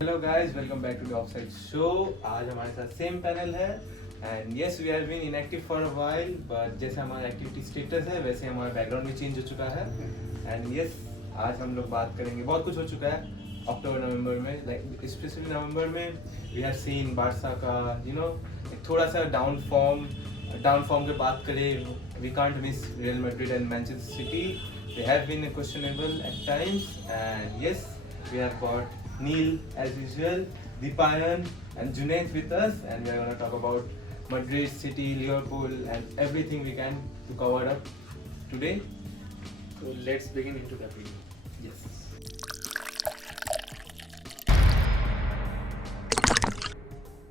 Hello guys, welcome back to the offside show. आज हमारे साथ सेम पैनल है and yes we have been inactive for a while, but जैसे हमारा activity status है वैसे हमारा बैकग्राउंड भी चेंज हो चुका है। एंड यस, आज हम लोग बात करेंगे, बहुत कुछ हो चुका है अक्टूबर नवंबर में, लाइक स्पेशली नवंबर में वी हैव सीन बारसा का थोड़ा सा डाउन फॉर्म की बात करें, we can't miss Real Madrid and Manchester City, they have been questionable at times and yes we have got Neil as usual, Deepayan and Junaid with us, and we are going to talk about Madrid, City, Liverpool and everything we can to cover up today. So let's begin into the video. Yes.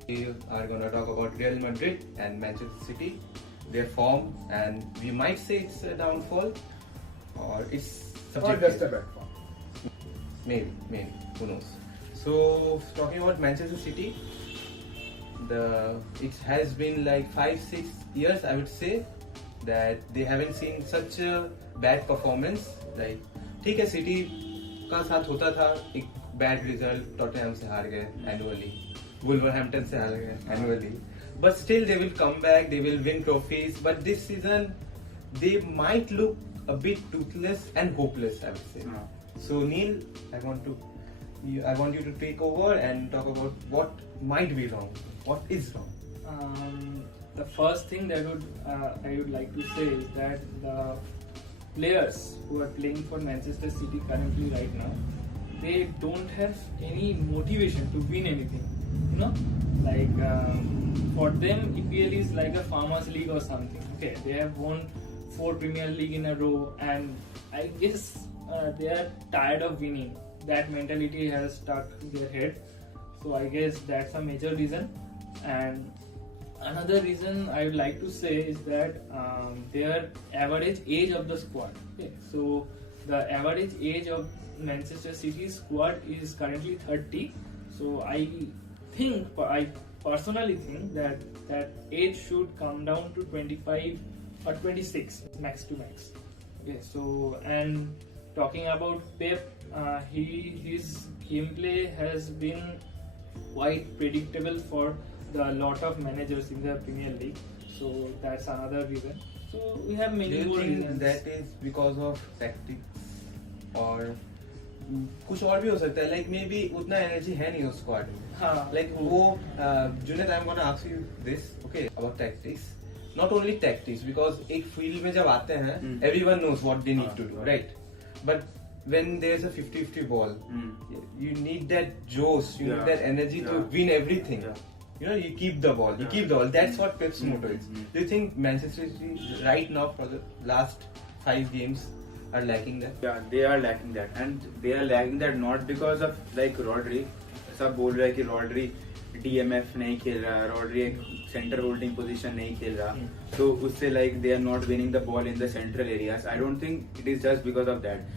We are going to talk about Real Madrid and Manchester City, their form, and we might say it's a downfall or it's Or just a bad form. Maybe, who knows. So talking about Manchester City, it has been like 5-6 years I would say that they haven't seen such a bad performance. Like ठीक है, city का साथ होता था एक bad result, Tottenham से हार गए एनुअली, वुल्वरहैम्पटन से हार गए annually, but still they will come back, they will win trophies, but this season they might look a bit toothless and hopeless I would say. So Neil, I want you to take over and talk about what might be wrong, what is wrong. The first thing that I would like to say is that the players who are playing for Manchester City currently right now, they don't have any motivation to win anything. You know, like for them EPL is like a farmers league or something. Okay, they have won 4 Premier League in a row, and I guess they are tired of winning. That mentality has stuck in their head. So I guess that's a major reason. And another reason I would like to say is that their average age of the squad. Okay, so the average age of Manchester City squad is currently 30. So I personally think that age should come down to 25 or 26 max to max. Okay, so and talking about Pep, his gameplay has been quite predictable for the lot of managers in the Premier League. So that's another reason. So we have Do many you more think reasons. that is because of tactics और कुछ और भी हो सकता है, like maybe उतना energy है नहीं उस squad में, हाँ, like वो Junaid, I'm gonna ask you this, okay, about tactics. Not only tactics, because एक field में जब आते हैं everyone knows what they need to do, right? But when there's a 50-50 ball, you need that josh, you need that energy to win everything. You keep the ball, that's what Pep's motto is. Do you think Manchester City right now for the last 5 games are lacking that? Yeah, they are lacking that, and they are lacking that not because of like Rodri. सब बोल रहे हैं कि Rodri DMF नहीं खेल रहा, Rodri एक center holding position नहीं खेल रहा, so उससे like they are not winning the ball in the central areas. I don't think it is just because of that.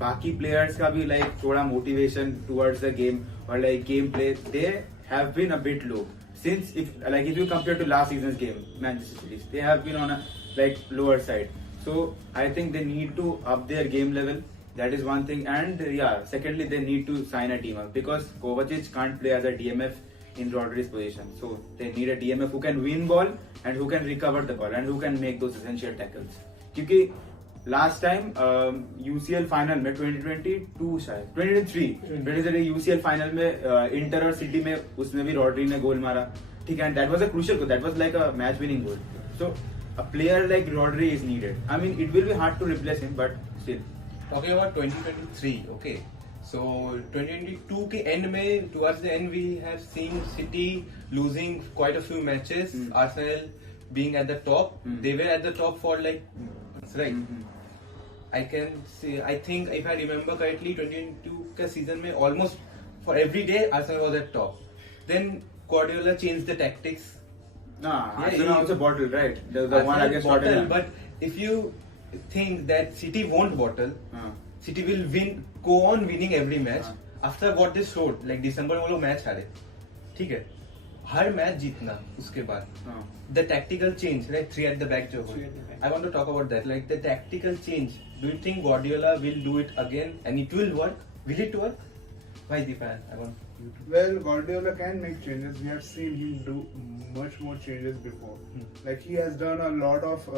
बाकी players का भी like थोड़ा motivation towards the game or like game play, they have been a bit low since if you compare to last season's game, Manchester City, they have been on a like lower side. So I think they need to up their game level. That is one thing, and yeah, secondly they need to sign a team up because Kovacic can't play as a DMF in Rodri's position. So they need a DMF who can win ball and who can recover the ball and who can make those essential tackles. क्योंकि last time UCL final में 2022 शायद 2023 UCL final में inter और city में उसमें भी Rodri ने गोल मारा, ठीक है, that was a crucial goal, that was like a match winning goal. So a player like Rodri is needed. I mean, it will be hard to replace him, but still. Talking about 2023, okay. So 2022 के end में, towards the end, we have seen City losing quite a few matches. Arsenal being at the top, they were at the top for like, right? I can say, I think if I remember correctly, 2022 का season में almost for every day Arsenal was at top. Then Guardiola changed the tactics. Arsenal also bottled, right? The one against Tottenham. But if you think that City won't bottle, City will go on winning every match. After what they showed, like December में वो लोग match हारे, ठीक है, हर match जीतना उसके बाद, the tactical change, like 3 at the back जो हो, I want to talk about that, like the tactical change. Do you think Guardiola will do it again and it will work? Will it work? Why Deepan? I want you to. Well, Guardiola can make changes. We have seen him do much more changes before. Like he has done a lot of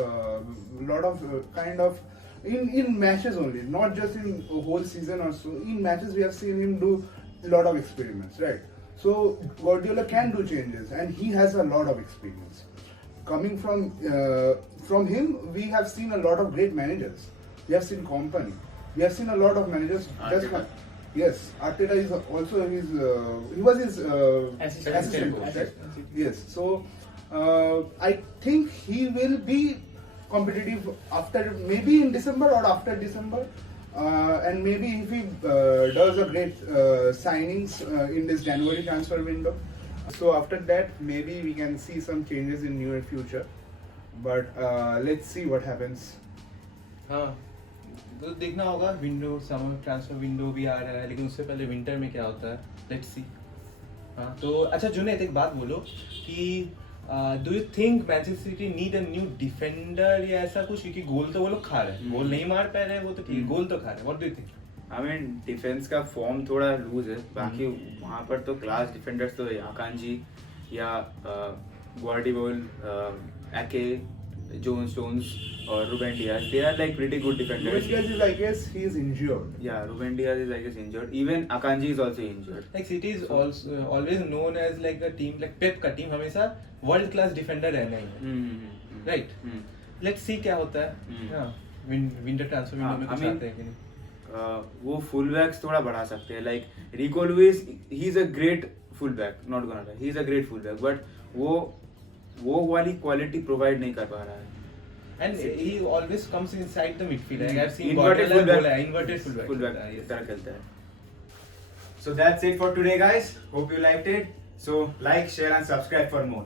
kind of in matches only, not just in a whole season or so. In matches, we have seen him do a lot of experiments, right? So Guardiola can do changes, and he has a lot of experience. Coming from him, we have seen a lot of great managers. We have seen Kompany. We have seen a lot of managers. Arteta. Yes, Arteta is also his. He was his assistant coach, right? Assistant. Yes. So I think he will be competitive after maybe in December or after December, and maybe if he does a great signings in this January transfer window. So after that, maybe we can see some changes in near future. But let's see what happens. हाँ तो देखना होगा window summer transfer window भी आ रहा है लेकिन उससे पहले विंटर में क्या होता है लेट्स सी हाँ तो अच्छा जुनैद एक बात बोलो कि do you think Manchester city need a new defender या ऐसा कुछ क्योंकि गोल तो वो लोग खा रहे हैं गोल नहीं मार पा रहे हैं वो तो ठीक है गोल तो खा रहे हैं what do you think I mean defence का फॉर्म थोड़ा लूज है बाकी वहाँ पर तो क्लास डिफेंडर्स तो आकांजी या ग्वार्डियोल एके जोन्स और Ruben Dias, they are like pretty good defenders. Ruben Dias is, I guess, he is injured. Yeah, Ruben Dias is, I guess, injured. Even Akanji is also injured. like City is also always known as like a team like Pep का team हमेशा world class defender रहना ही है right let's see क्या होता है हाँ winter transfer window में कुछ आते हैं कि नहीं वो फुल बैक्स थोड़ा बढ़ा सकते हैं like RIICO Louis he is a great full back not gonna lie he is a great full back but वो वाली क्वालिटी प्रोवाइड नहीं कर पा रहा है and he always comes inside the midfield like I've seen Inverted Guardiola fullback. बोला है inverted fullback fullback yes. इस तरह खेलता है. So that's it for today guys. Hope you liked it. So like, share and subscribe for more.